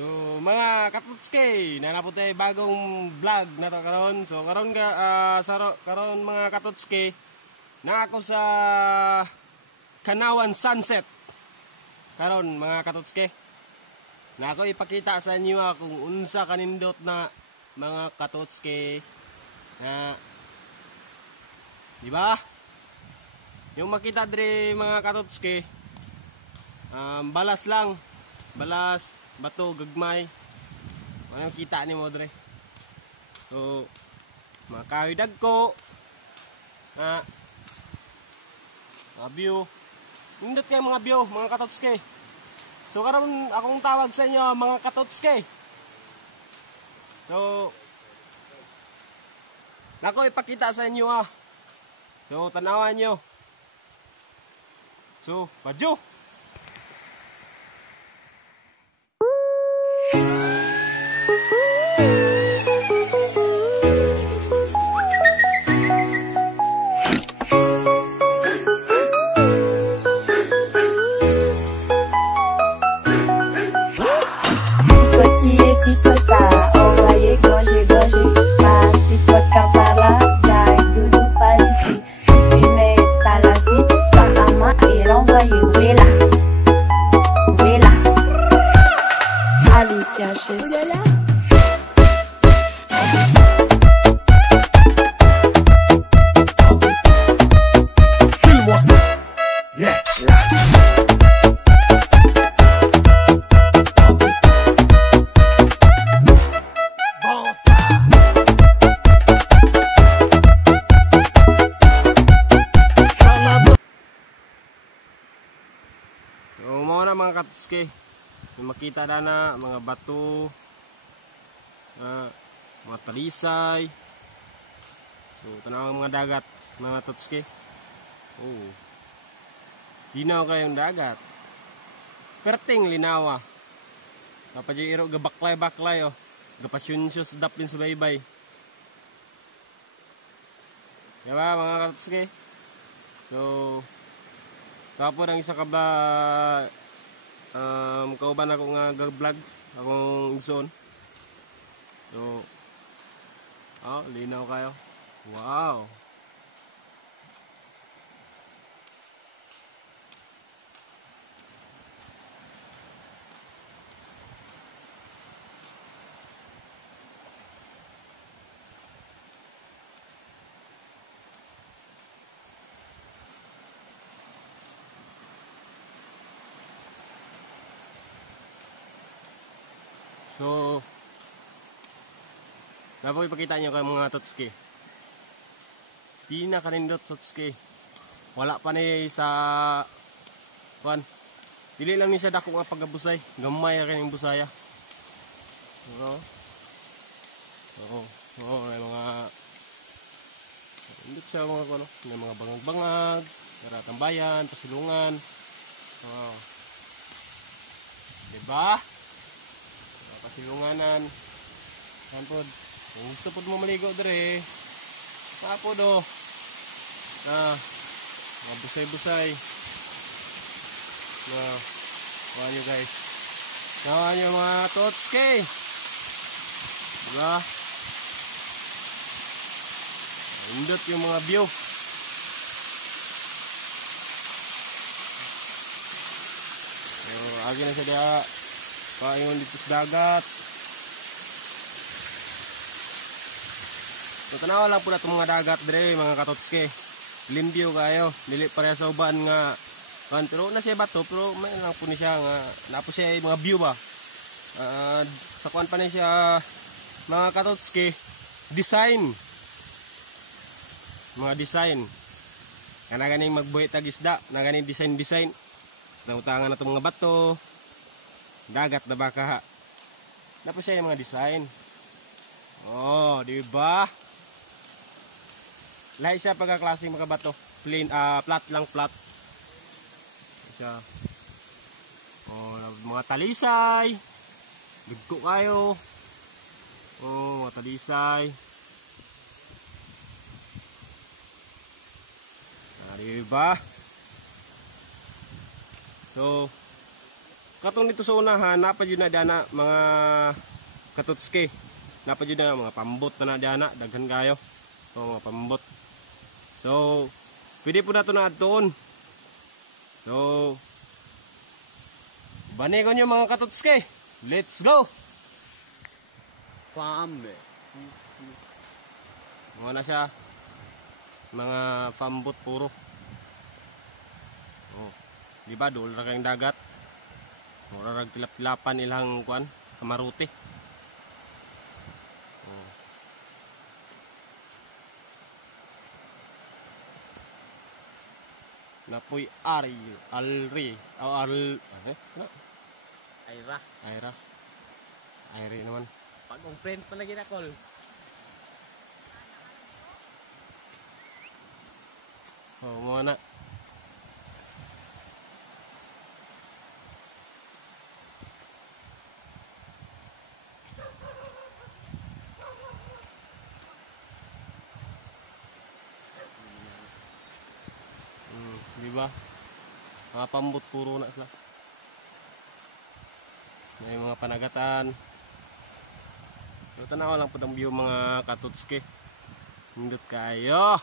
So mga katutske, nanapot tayo bagong vlog na to karon. So karon karon mga katutske, na ako sa Kanawan Sunset. Karon mga katutske, na ako ipakita sa inyo kung unsa kanindot na mga katutske na di ba? Yung makita dire mga katutske, balas lang, balas bato gagmay. Anong kita ni mo dre? So mga kahoy dagko na mga view. Nindot kayo mga view mga katotske. So karon akong tawag sa inyo mga katotske. So nako ipakita sa inyo ha. So tanawan nyo. So badyo. Mga katutske, makita na mga bato, mga talisay. So tanaw mga dagat mga tutske. Oh, linaw kayong dagat, perting linawa. Dapat yung iro gabaklay oh, gapasyunsyos daplin sa baybay. Diba mga katutske? So tapos ang isa ka ba kauban ako nga vlogs akong zone. So linaw kayo. Wow. So, dapat ipakita nyo kayo mga totske. Pinakanindot totske. Wala pa ni sa kuan. Dili lang ni siya dako nga pagabusay. Gamay kaning busaya. May mga indot siya mga kuno, may mga bangag-bangag, tambayan, pasilungan. Diba? Pasilunganan. Yan po. Kung gusto po mo maligo dire, papo do. Mga busay-busay. Kuha nyo guys. Kuha nyo mga totske. Diba? Indot yung mga view. So, agi na siya diya. Paingon dito sa dagat. So tanawa lang po na itong mga dagat dire mga katotske. Limbyo kayo. Dili pareha sa uban nga. Pero na siya bato. Pero may lang po niya nga. Napo siya mga view ba. Sa kuan pa niya siya mga katotske. Design. Mga design. Kana ganing magbuhit tag isda. Na ganing design. Nautangan na itong mga bato. Dagat na baka. Napo siya yung mga design. Oh, di ba? Lahi siya pagkaklaseng mga bato. Plain, flat lang, flat. Siya. Oh, mga talisay. Dugko kayo. Oh, mga talisay. Di ba? So katong dito sa unahan napad yun na dana mga katutske. Napad yun na mga pambot na dana, daghan kayo. So mga pambot. So pwede po na ito na doon. So banikon nyo mga katutske. Let's go! Pambe. Mga na siya. Mga pambot puro. Oh, di ba dul ra kayong dagat. Mura rag tilap-tilapan ilang kuan, kamaruti. Oh. Napoy alri, ano? Aira. Ayri naman. Pagong friend pa lagi na call. Oh, mo na. Di ba? Mga pambot puro na sila. May mga panagatan. So, tanaw lang po ang view mga katutske. Hindot kayo.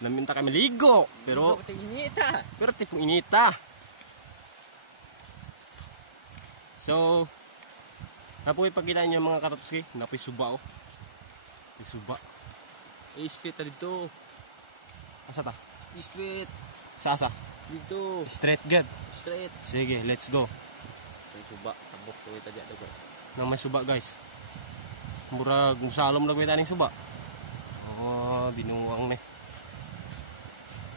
Naminta kami ligo. Pero tipong inita. So, napoy pagkita nyo mga katutske. Napoy suba oh. Napoy suba. Street na dito. Asa ta? Street. Sasa? Dito. Straight good. Straight. Sige, let's go. May suba. Tabok ko ita dyan dago. Nang may suba guys. Murag musalom lang itaning suba. Oh, binuwang ni.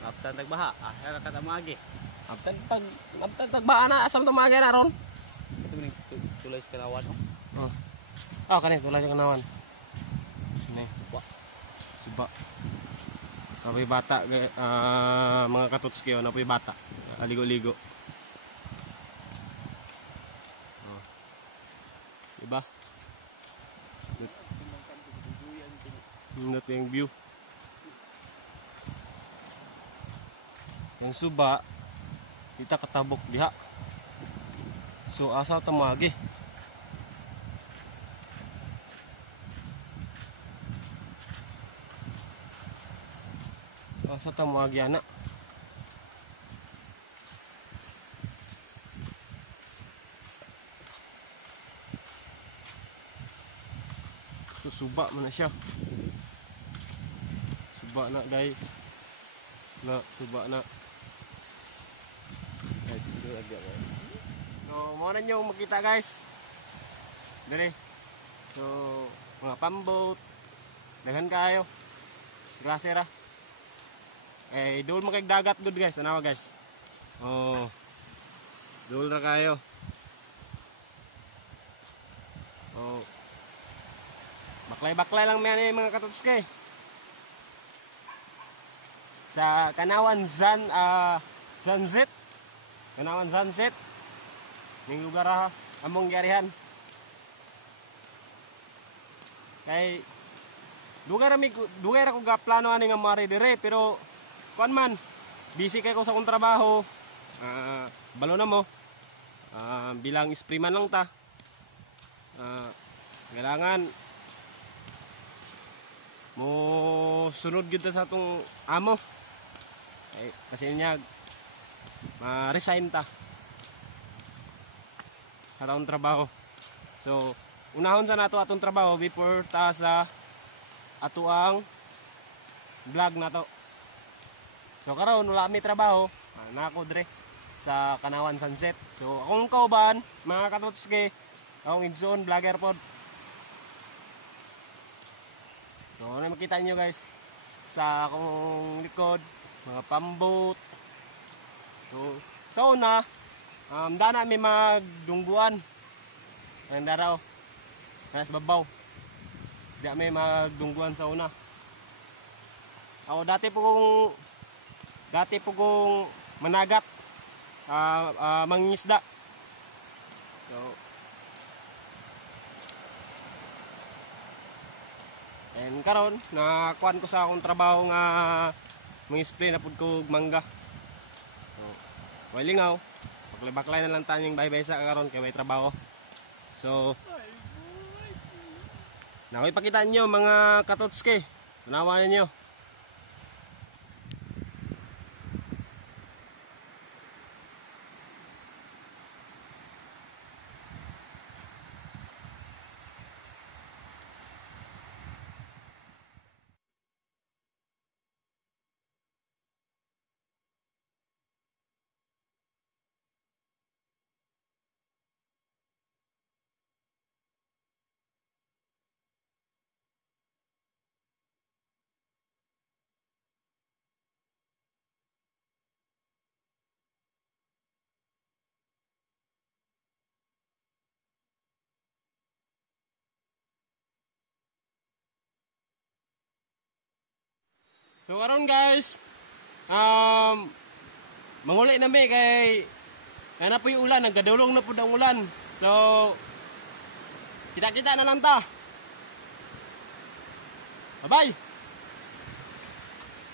After tagbaha. Kaya katamagi. After tagbaan na asam tumagi na ron. Ito mo tulay sa kanawan. Oh. Ah, kanina tulay sa kanawan. Ni. Suba. Napoy bata, mga katutske, napoy bata. Aligo-ligo. Oh. Diba? Nindot yung view. Yung suba, kita katabok diha. So asa tamagi. Asa tamagi ana. So suba man na siya. Suba na guys. Suba na. Dito agak. So, mo na nyo makita guys. Dire. So, mga pambot. Daghan kayo. Klase ra. Eh, doon makigdagat good guys. Ano guys? Oh. Doon ra kayo. Oh. Baklay-baklay lang mga katutske. Sa Kanawan Sunset. Kanawan Sunset. Ning lugar ha, among garihan. Kay lugar ako ga plano ani nga mare dire pero kuan man busy kay ko sa kong trabaho. Balo na mo. Bilang ispriman lang ta. Kailangan mo sunod gyud sa atong amo. Kasi niya ma-resign ta sa taong trabaho. So, unahon sa nato atong trabaho before ta sa ato ang vlog na to. So, karon wala mi trabaho, nako dire sa Kanawan Sunset. So, akong kauban, mga katutske, akong igsoon vlogger pod. So, ano makita nyo guys sa akong likod, mga pambot. So, sa una, dana may magdungguan. Ang daraw. Anas babaw. Di may magdungguan sa una. Ako dati po kong managat. Mangingisda. So, and karon nakuan ko sa akong trabaho nga mga display na pud ko mangga. So, walingaw, Baklay na lang tayong bye-bye sa karon kay may trabaho. So, nakoy pakita nyo mga katotske. Tanawa ninyo. So karon guys, manguli na mi kay na po yung ulan, naggadulong na po ang ulan. So kita-kita na lang ta. Bye-bye.